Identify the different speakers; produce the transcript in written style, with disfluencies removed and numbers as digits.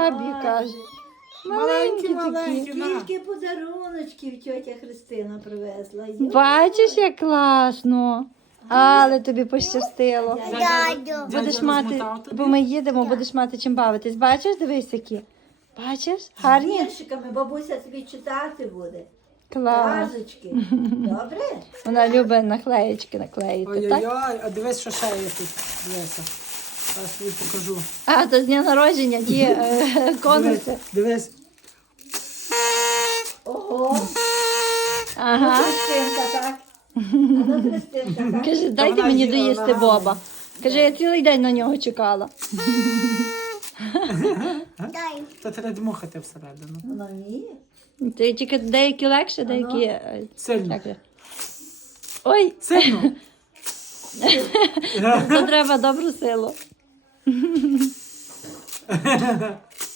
Speaker 1: Бобі, каже. Маленькі такі.
Speaker 2: Скільки подаруночків тьотя Христина привезла.
Speaker 1: Бачиш, як класно. Але тобі пощастило.
Speaker 3: Дядю.
Speaker 1: Будеш мати, бо ми їдемо, будеш мати чим бавитись. Бачиш, дивись які. Бачиш? Гарні?
Speaker 2: Віршиками бабуся тобі читати буде.
Speaker 1: Клас.
Speaker 2: Казочки. Добре?
Speaker 1: Вона любить наклеєчки наклеїти, так?
Speaker 4: Ой-ой-ой, а дивись, що ще є тут. Дивися. Зараз тобі покажу.
Speaker 1: А, то з дня народження ті конкурси.
Speaker 4: Дивись.
Speaker 2: Ого.
Speaker 1: Ага.
Speaker 2: Христинка, так? А ну, Христинка, так?
Speaker 1: Каже, дайте
Speaker 4: вона
Speaker 1: мені
Speaker 4: з'їла
Speaker 1: доїсти
Speaker 4: ногами.
Speaker 1: Боба. Каже, я цілий день на нього чекала.
Speaker 3: Дай.
Speaker 4: То треба дмухати всередину.
Speaker 2: Вона вміє.
Speaker 1: Ти тільки деякі легше, деякі...
Speaker 4: Сильно.
Speaker 1: як же? Ой,
Speaker 4: Сильно.
Speaker 1: то треба добру силу.